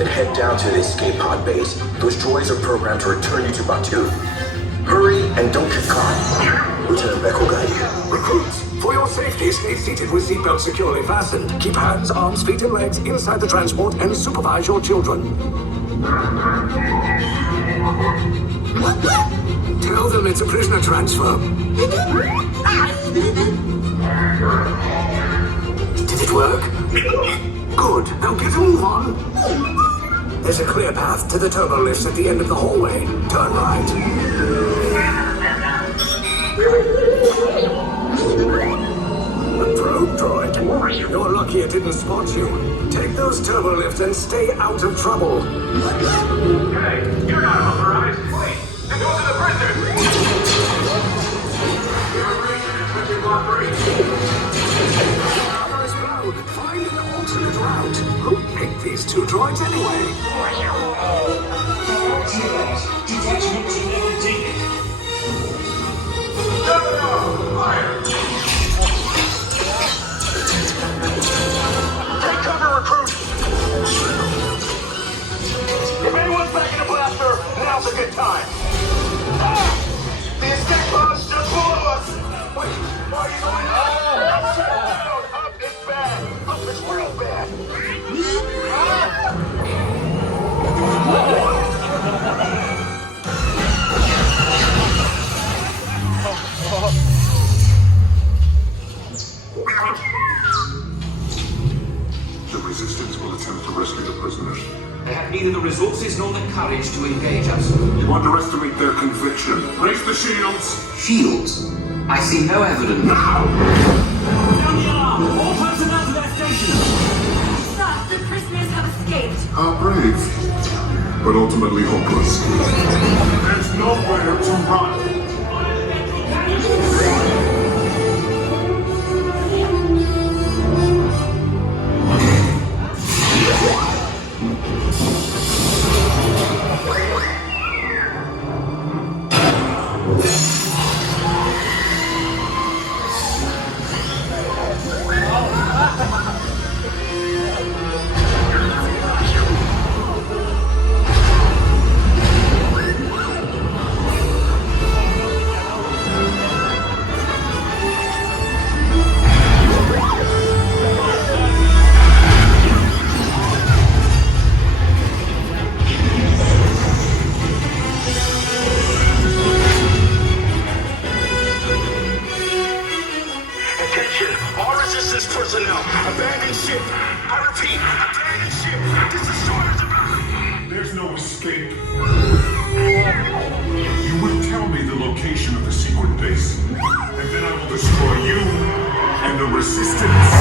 Then head down to the escape pod base. Those droids are programmed to return you to Batu. Hurry and don't get caught. Lieutenant Beck will guide you. Recruits, for your safety, stay seated with seatbelts securely fastened. Keep hands, arms, feet, and legs inside the transport and supervise your children. Tell them it's a prisoner transfer. Did it work? Good. Now get a move on. There's a clear path to the turbo lifts at the end of the hallway. Turn right. A probe droid. You're lucky it didn't spot you. Take those turbo lifts and stay out of trouble. Hey, you're not authorized. Wait, then go to the prisoners. Find an alternate route. Who picked these two droids anyway? Detection engineer Deacon. Fire! Take cover, recruit! If anyone's back in the blaster, now's a good time. Ah! The escape pods just below us! Wait, why are you going up? Down, up is bad. Up is real bad. The Resistance will attempt to rescue the prisoners. They have neither the resources nor the courage to engage us. You underestimate their conviction. Raise the shields! Shields? I see no evidence. Now! Sound the alarm! All personnel to their stations! Sir, the prisoners have escaped. How brave, but ultimately hopeless. There's nowhere to run. Personnel, abandon ship. I repeat, abandon ship. This destroyer's about. There's no escape. You will tell me the location of the secret base, and then I will destroy you and the Resistance.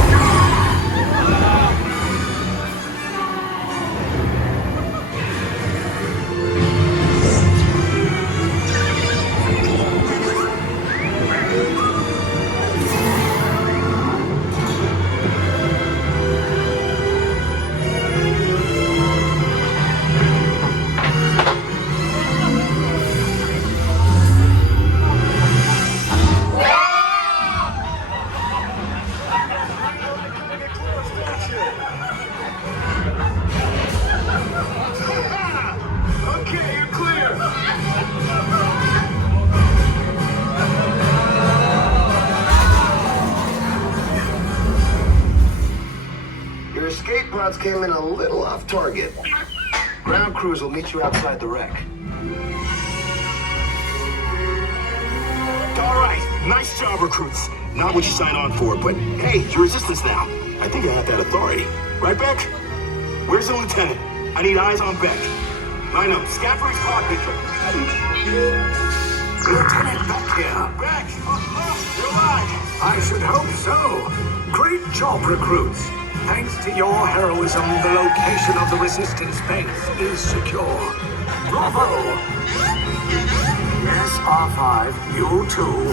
Okay, you're clear. Your escape pods came in a little off target. Ground crews will meet you outside the wreck. All right, nice job, recruits. Not what you signed on for, but hey, you're Resistance now. I think I have that authority. Right, Beck? Where's the lieutenant? I need eyes on Beck. I know, scan for his pod picture. Lieutenant Beck here. Beck! You're alive! I should hope so. Great job, recruits. Thanks to your heroism, the location of the Resistance base is secure. Bravo! Yes, R5, you too.